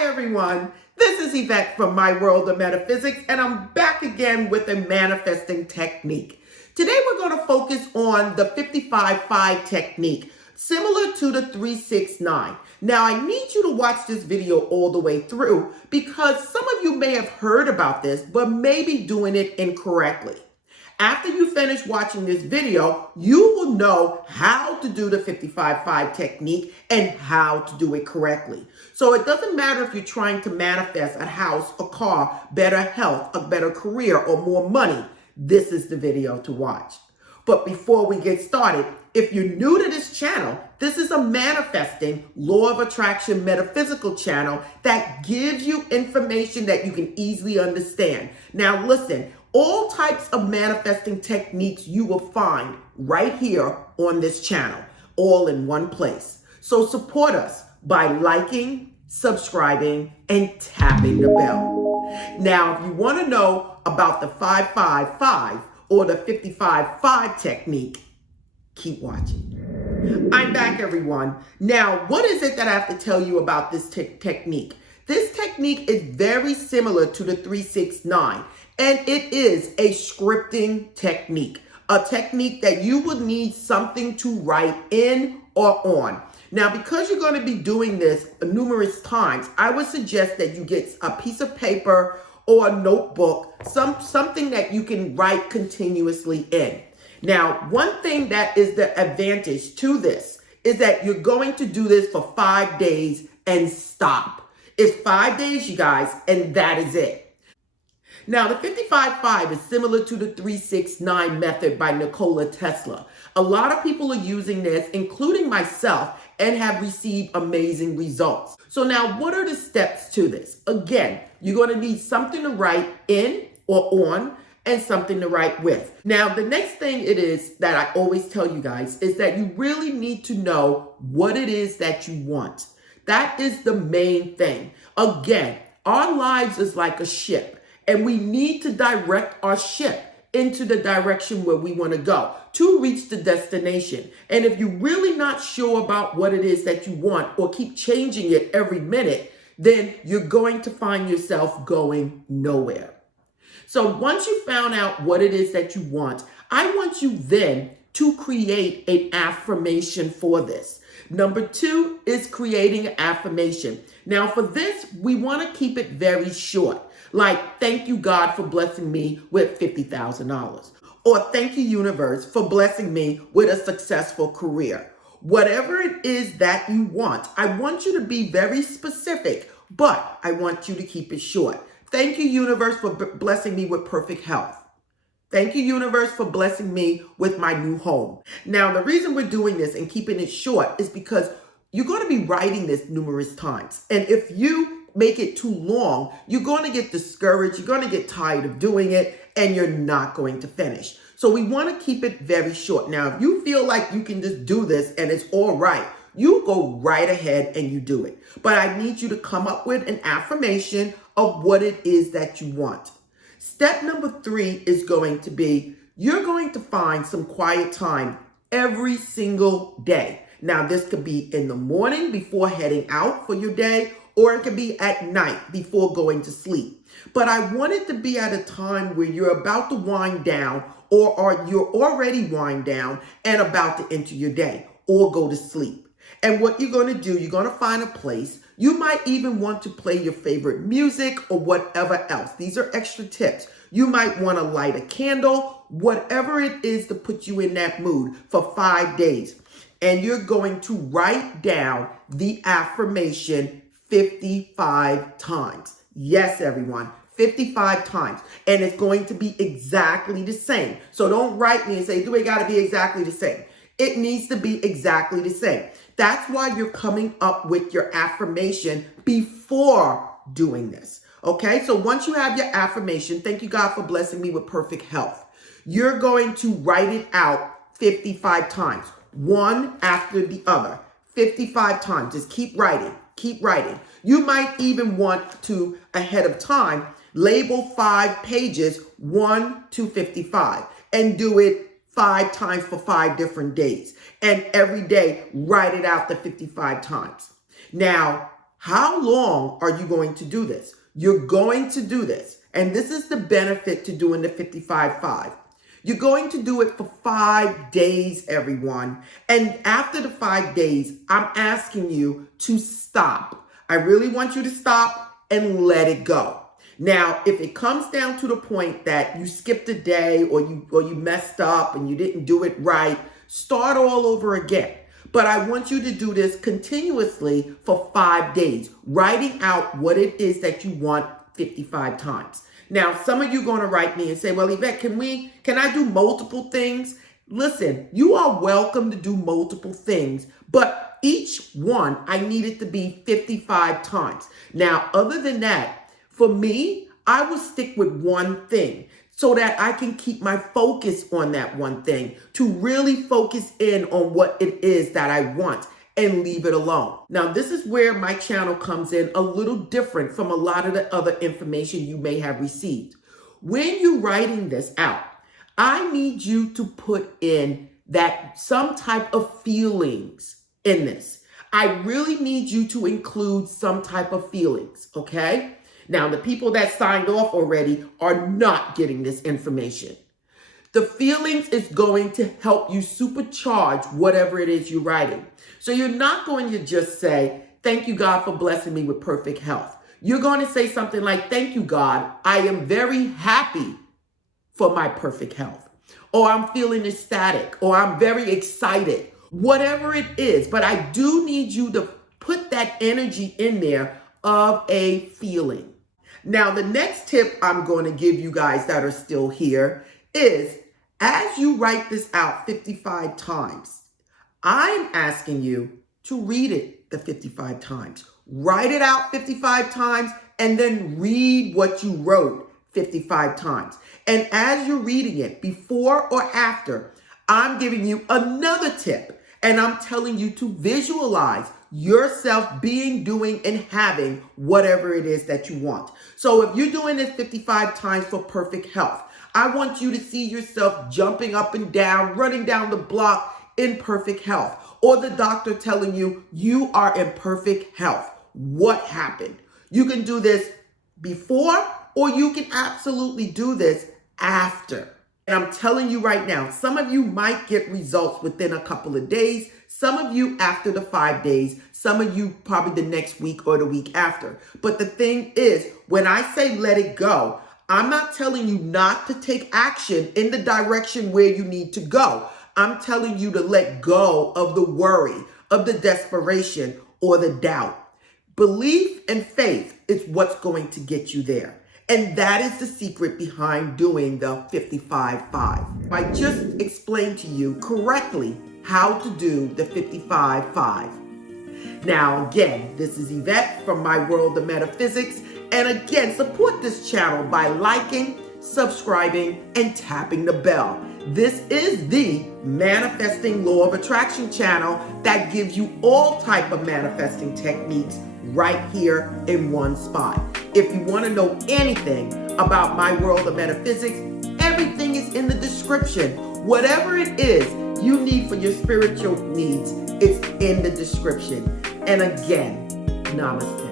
Hi everyone, this is Yvette from My World of Metaphysics, and I'm back again with a manifesting technique. Today we're going to focus on the 55-5 technique, similar to the 3-6-9. Now I need you to watch this video all the way through because some of you may have heard about this, but may be doing it incorrectly. After you finish watching this video, you will know how to do the 55-5 technique and how to do it correctly. So it doesn't matter if you're trying to manifest a house, a car, better health, a better career, or more money. This is the video to watch. But before we get started, if you're new to this channel, this is a manifesting, law of attraction, metaphysical channel that gives you information that you can easily understand. Now listen, all types of manifesting techniques you will find right here on this channel, all in one place. So support us by liking, subscribing, and tapping the bell. Now, if you want to know about the 5-5-5 or the 55-5 technique, keep watching. I'm back, everyone. Now, what is it that I have to tell you about this technique? This technique is very similar to the 3-6-9. And it is a scripting technique, a technique that you would need something to write in or on. Now, because you're going to be doing this numerous times, I would suggest that you get a piece of paper or a notebook, something that you can write continuously in. Now, one thing that is the advantage to this is that you're going to do this for 5 days and stop. It's 5 days, you guys, and that is it. Now, the 55-5 is similar to the 3-6-9 method by Nikola Tesla. A lot of people are using this, including myself, and have received amazing results. So now, what are the steps to this? Again, you're going to need something to write in or on and something to write with. Now, the next thing it is that I always tell you guys is that you really need to know what it is that you want. That is the main thing. Again, our lives is like a ship. And we need to direct our ship into the direction where we want to go to reach the destination. And if you're really not sure about what it is that you want or keep changing it every minute, then you're going to find yourself going nowhere. So once you found out what it is that you want, I want you then to create an affirmation for this. Number 2 is creating an affirmation. Now for this, we want to keep it very short. Like, thank you, God, for blessing me with $50,000. Or thank you, universe, for blessing me with a successful career. Whatever it is that you want, I want you to be very specific, but I want you to keep it short. Thank you, universe, for blessing me with perfect health. Thank you, universe, for blessing me with my new home. Now, the reason we're doing this and keeping it short is because you're going to be writing this numerous times. And if you make it too long, you're going to get discouraged, you're going to get tired of doing it, and you're not going to finish. So we want to keep it very short. Now, if you feel like you can just do this and it's all right, you go right ahead and you do it. But I need you to come up with an affirmation of what it is that you want. Step number 3 is going to be, you're going to find some quiet time every single day. Now, this could be in the morning before heading out for your day, or it could be at night before going to sleep. But I want it to be at a time where you're about to wind down, or you're already wind down and about to enter your day or go to sleep. And what you're going to do, you're going to find a place. You might even want to play your favorite music or whatever else. These are extra tips. You might want to light a candle, whatever it is to put you in that mood for 5 days. And you're going to write down the affirmation 55 times. Yes, everyone, 55 times. And it's going to be exactly the same. So don't write me and say, do it got to be exactly the same? It needs to be exactly the same. That's why you're coming up with your affirmation before doing this. Okay, so once you have your affirmation, thank you, God, for blessing me with perfect health. You're going to write it out 55 times, one after the other, 55 times. Just keep writing. Keep writing. You might even want to, ahead of time, label 5 pages 1 to 55 and do it 5 times for 5 different days. And every day, write it out the 55 times. Now, How long are you going to do this? You're going to do this. And this is the benefit to doing the 55-5. You're going to do it for 5 days, everyone. And after the 5 days, I'm asking you to stop. I really want you to stop and let it go. Now, if it comes down to the point that you skipped a day or you messed up and you didn't do it right, start all over again. But I want you to do this continuously for 5 days, writing out what it is that you want 55 times. Now, some of you are going to write me and say, well, Yvette, can I do multiple things? Listen, you are welcome to do multiple things, but each one I need it to be 55 times. Now, other than that, for me, I will stick with one thing so that I can keep my focus on that one thing, to really focus in on what it is that I want and leave it alone. Now, this is where my channel comes in a little different from a lot of the other information you may have received. When you're writing this out, I need you to put in that some type of feelings in this. I really need you to include some type of feelings, okay? Now, the people that signed off already are not getting this information. The feelings is going to help you supercharge whatever it is you're writing. So you're not going to just say, thank you, God, for blessing me with perfect health. You're going to say something like, thank you, God, I am very happy for my perfect health. Or I'm feeling ecstatic, or I'm very excited, whatever it is. But I do need you to put that energy in there of a feeling. Now, the next tip I'm going to give you guys that are still here is, as you write this out 55 times, I'm asking you to read it the 55 times. Write it out 55 times and then read what you wrote 55 times. And as you're reading it, before or after, I'm giving you another tip. And I'm telling you to visualize yourself being, doing, and having whatever it is that you want. So if you're doing this 55 times for perfect health, I want you to see yourself jumping up and down, running down the block in perfect health. Or the doctor telling you, you are in perfect health. What happened? You can do this before, or you can absolutely do this after. And I'm telling you right now, some of you might get results within a couple of days, some of you after the 5 days, some of you probably the next week or the week after. But the thing is, when I say let it go, I'm not telling you not to take action in the direction where you need to go. I'm telling you to let go of the worry, of the desperation, or the doubt. Belief and faith is what's going to get you there. And that is the secret behind doing the 55-5. I just explained to you correctly how to do the 55-5. Now, again, this is Yvette from My World of Metaphysics. And again, support this channel by liking, subscribing, and tapping the bell. This is the Manifesting Law of Attraction channel that gives you all type of manifesting techniques right here in one spot. If you want to know anything about My World of Metaphysics, everything is in the description. Whatever it is you need for your spiritual needs, it's in the description. And again, namaste.